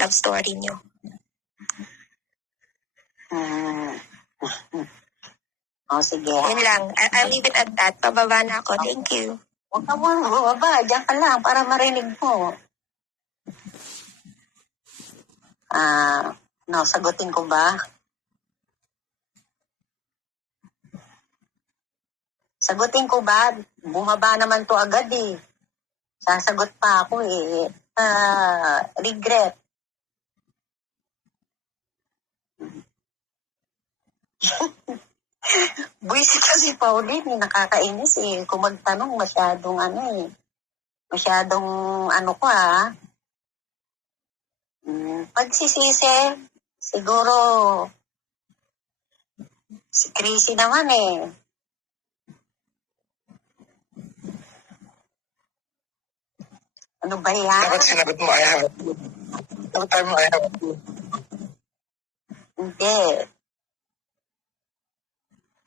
love story niyo. Sige. Yun lang. I'll leave it at that. Pababa na ako. Thank you. Huwag ka muna bumaba. Diyan ka lang para marinig mo. Sagutin ko ba? Sagutin ko ba? Bumaba naman to agad eh. Sasagot pa ako eh. Regret. Buisit kasi Pauline, nakakainis eh. Kung magtanong, masyadong Pagsisisi, siguro, si Chrissy naman eh. Ano ba yan? Dapat sinagot mo, I have to. Dapat tayo mo, I have to. Hindi.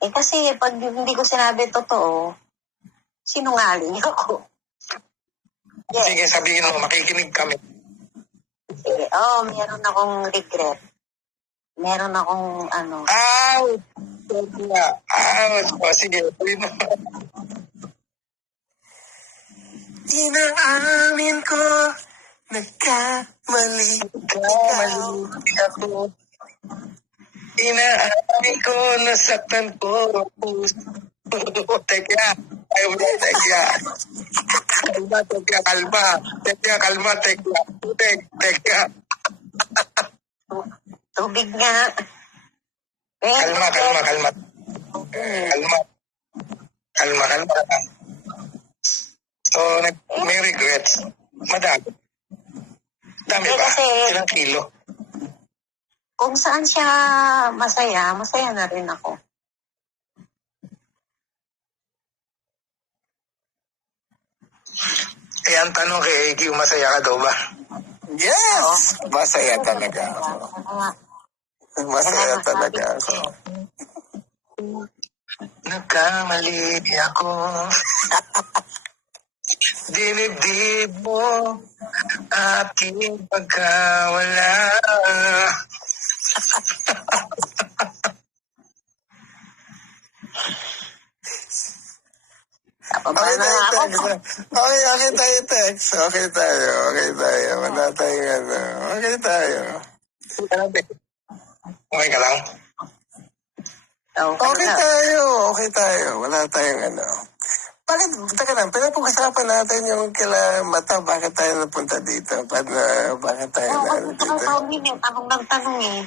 Kasi pag hindi ko sinabi totoo, sinungaling ako. Yes. Sige, sabihin mo, makikinig kami. Sige, meron akong regret. Meron akong Ouch! Ouch! Sige, sabihin mo. Inaamin ko, nagkamali ako. Inaamin ko, nasaktan ko ang puso. Teka, ayaw mo na, teka. Kalma. Teka. Tubig nga. Kalma. So, may regrets. Madami. Dami ba? Kasi, ilang kilo? Kung saan siya masaya na rin ako. Ang tanong kay AQ, masaya ka daw ba? Yes! Masaya talaga ako. Masaya talaga ako. Nagkamali ako. Dinibdib mo aking pagkawala. Okay tayo, Tex. Okay tayo. Wala tayong Okay tayo. Okay ka lang? Okay tayo. Wala tayong Bakit, teka lang, pinapag-usapan natin yung kila Mata, bakit tayo napunta dito? Bakit tayo dito? Akong nagtanong eh.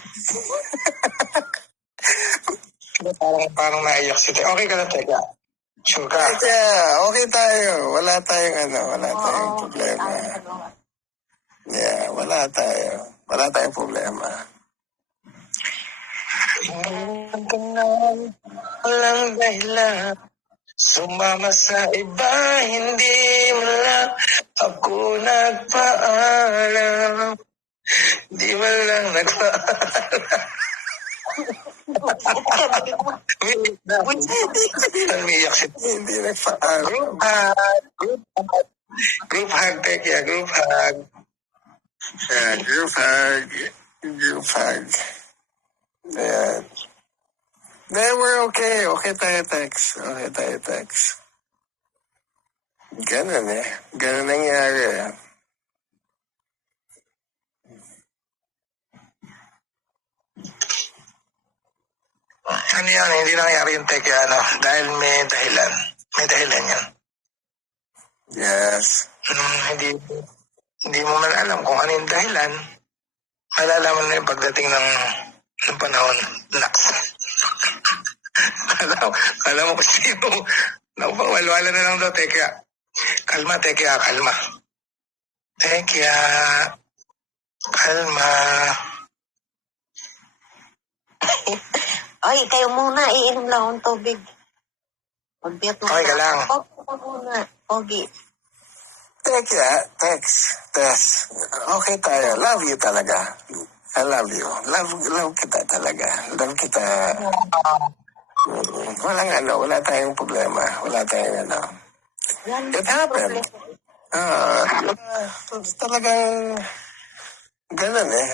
Parang naiyak si Teka. Okay ka na, Teka? Sure ka? Okay tayo. Wala tayong problema. Yeah, wala tayong problema. Walang dahilan. Sumama sa iba, hindi mo lang ako nagpaalam. Di mo lang nagpaalam. Umiyak siya. Hindi nagpaalam. Group hug, Tekya. Group hug. Yeah, group hug. Yeah. Then we're okay. Okay tayo, Tex. Ganun eh. Ganun nangyari. Ano yan? Hindi nangyari yung Tekya, dahil may dahilan. May dahilan yan. Yes. Hindi mo man alam kung ano yung dahilan. Malalaman mo yung pagdating ng panahon. Naks. Kala mo kung sino. Walwala na lang daw, Tekya. Kalma, Tekya, kalma. Tekya, kalma. Ay, kayo muna, iinom lang akong tubig. Magbiyat mo. Okay ka lang. Pogi. Tekya, Tex. Okay tayo. Love you talaga. I love you. Love kita talaga. Love kita. Wala tayong problema. Wala tayong It happened. Talagang Ganun eh.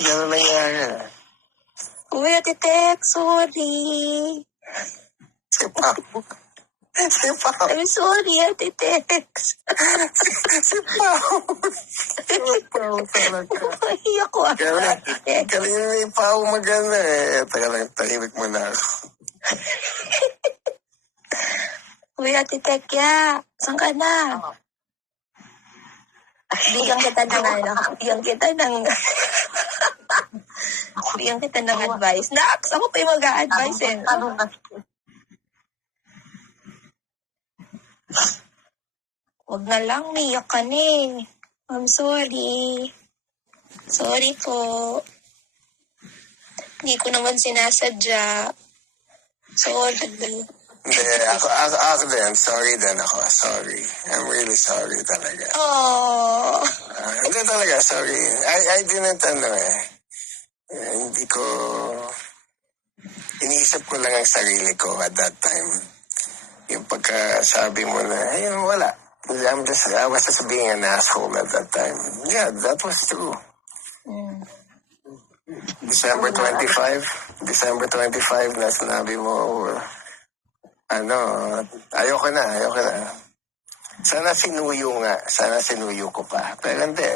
Ganun nangyari. Kuya Titek, sorry. Si Pao. Si Pao. I'm sorry, Ate Tex. Si Pao. Si Pao talaga. Iyak ko, Ate Tex. Kanina ni Pao maganda eh. Taka lang, tahimik mo na ako. Kuya Titek, ya. Saan ka na? Bigyan kita ng bigyan kita ng bigyan kita ng advice. Nax, ako pa yung mag-a-advise eh. Huwag na lang, niyak ka na eh. I'm sorry. Sorry po. Hindi ko naman sinasadya. Sorry. Hindi, ako din. Sorry din ako. Sorry. I'm really sorry talaga. Oh. Hindi talaga, sorry. I didn't hindi ko, iniisip ko lang ang sarili ko at that time. Yung pagkasabi mo na, ayun, wala. I was just being an asshole at that time. Yeah, that was true. December 25 na sinabi mo, ayoko na. Sana sinuyo ko pa. Pero hindi.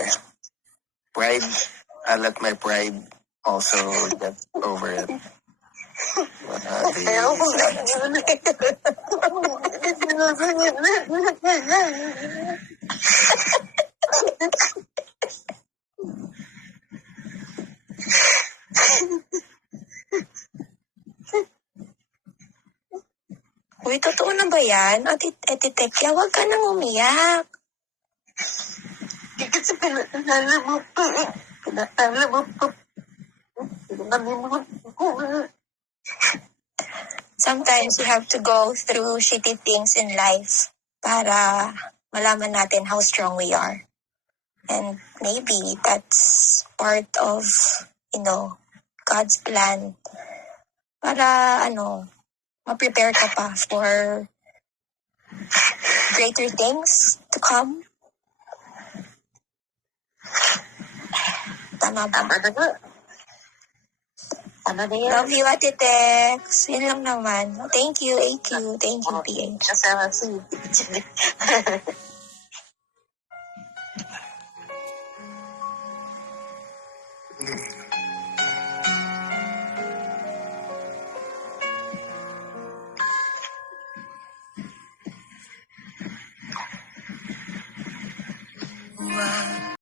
Pride, I let my pride also get over it. Uy, totoo na ba yan? Ate Tekya, huwag ka nang umiyak. Kasi pinatala mo po. Sometimes we have to go through shitty things in life para malaman natin how strong we are. And maybe that's part of, God's plan. Para, ma-prepare ka pa for greater things to come. Tama ba? Tama na yan. Love you, Ate Tex. Yun lang naman. Thank you, AQ. Thank you, PH. Kasama si